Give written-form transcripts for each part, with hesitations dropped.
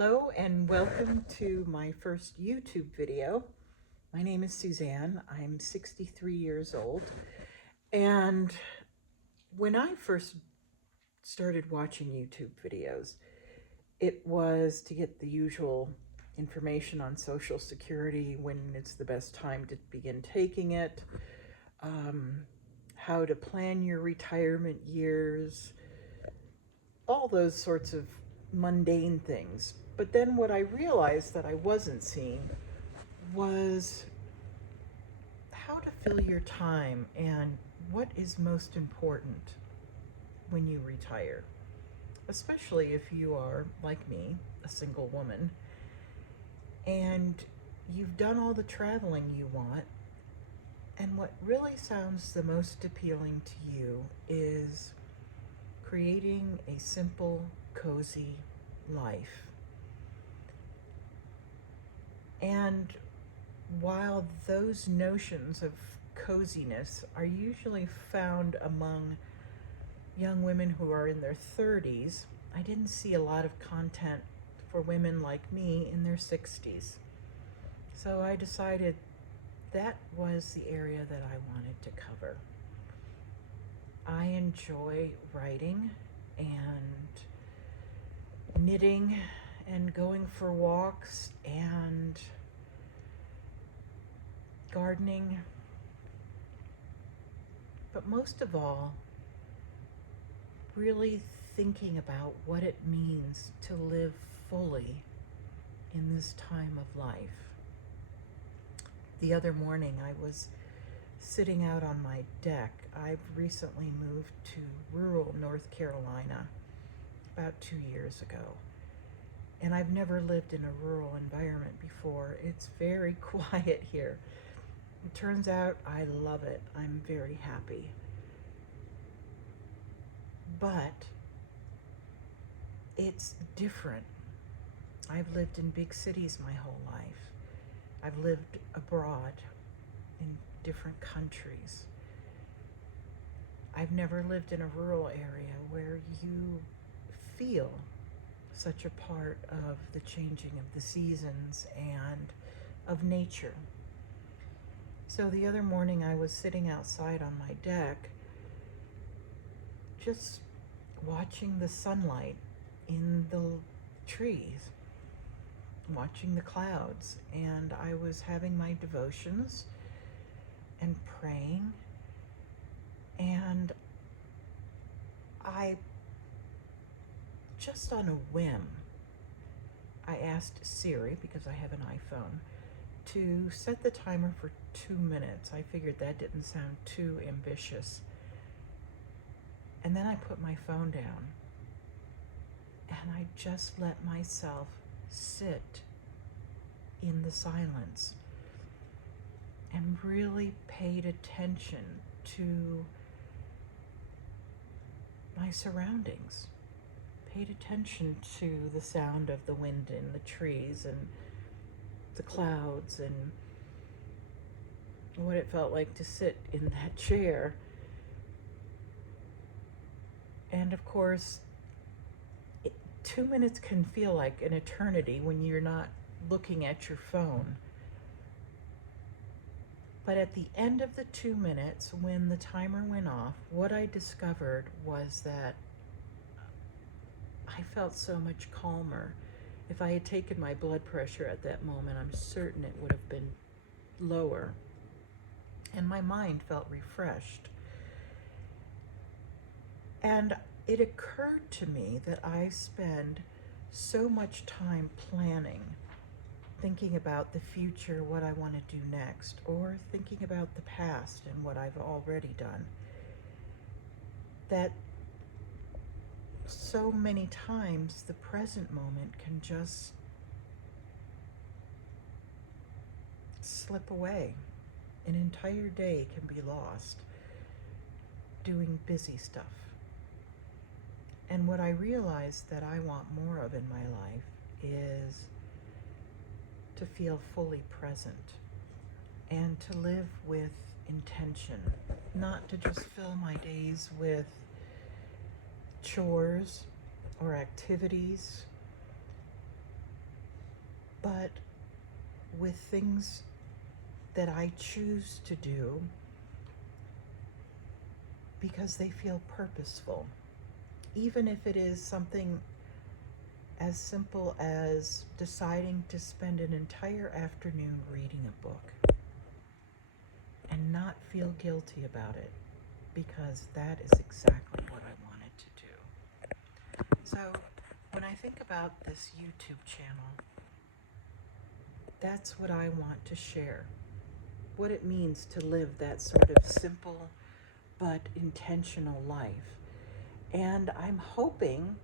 Hello and welcome to my first YouTube video. My name is Suzanne. I'm 63 years old. And when I first started watching YouTube videos, it was to get the usual information on Social Security, when it's the best time to begin taking it, how to plan your retirement years, all those sorts of mundane things. But then what I realized that I wasn't seeing was how to fill your time and what is most important when you retire, especially if you are, like me, a single woman, and you've done all the traveling you want, and what really sounds the most appealing to you is creating a simple, cozy life. And while those notions of coziness are usually found among young women who are in their 30s, I didn't see a lot of content for women like me in their 60s. So I decided that was the area that I wanted to cover. I enjoy writing and knitting and going for walks and gardening, but most of all, really thinking about what it means to live fully in this time of life. The other morning I was sitting out on my deck. I've recently moved to rural North Carolina about 2 years ago. And I've never lived in a rural environment before. It's very quiet here. It turns out I love it. I'm very happy. But it's different. I've lived in big cities my whole life. I've lived abroad in different countries. I've never lived in a rural area where you feel such a part of the changing of the seasons and of nature. So the other morning I was sitting outside on my deck, just watching the sunlight in the trees, watching the clouds, and I was having my devotions and praying, and I just on a whim, I asked Siri, because I have an iPhone, to set the timer for 2 minutes. I figured that didn't sound too ambitious. And then I put my phone down and I just let myself sit in the silence and really paid attention to my surroundings. Paid attention to the sound of the wind in the trees and the clouds and what it felt like to sit in that chair. And of course, 2 minutes can feel like an eternity when you're not looking at your phone. But at the end of the 2 minutes, when the timer went off, what I discovered was that I felt so much calmer. If I had taken my blood pressure at that moment, I'm certain it would have been lower. And my mind felt refreshed. And it occurred to me that I spend so much time planning, thinking about the future, what I want to do next, or thinking about the past and what I've already done, that so many times the present moment can just slip away. An entire day can be lost doing busy stuff. And what I realized that I want more of in my life is to feel fully present and to live with intention, not to just fill my days with chores or activities but with things that I choose to do because they feel purposeful. Even if it is something as simple as deciding to spend an entire afternoon reading a book and not feel guilty about it, because that is exactly what I wanted to do. So when I think about this YouTube channel, that's what I want to share. What it means to live that sort of simple but intentional life. And I'm hoping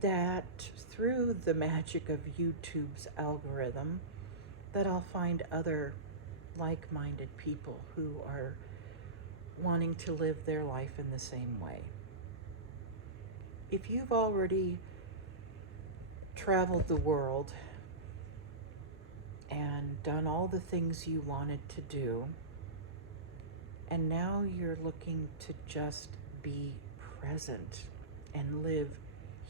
that through the magic of YouTube's algorithm, that I'll find other like-minded people who are wanting to live their life in the same way. If you've already traveled the world and done all the things you wanted to do, and now you're looking to just be present and live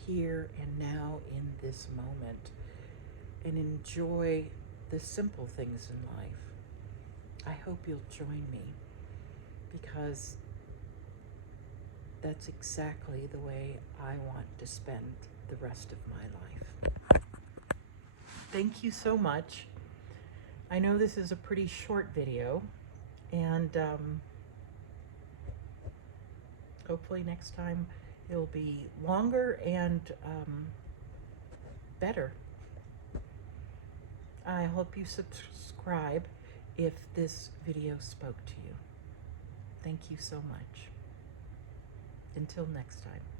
here and now in this moment and enjoy the simple things in life, I hope you'll join me, because that's exactly the way I want to spend the rest of my life. Thank you so much. I know this is a pretty short video, and hopefully next time it'll be longer and better. I hope you subscribe if this video spoke to you. Thank you so much. Until next time.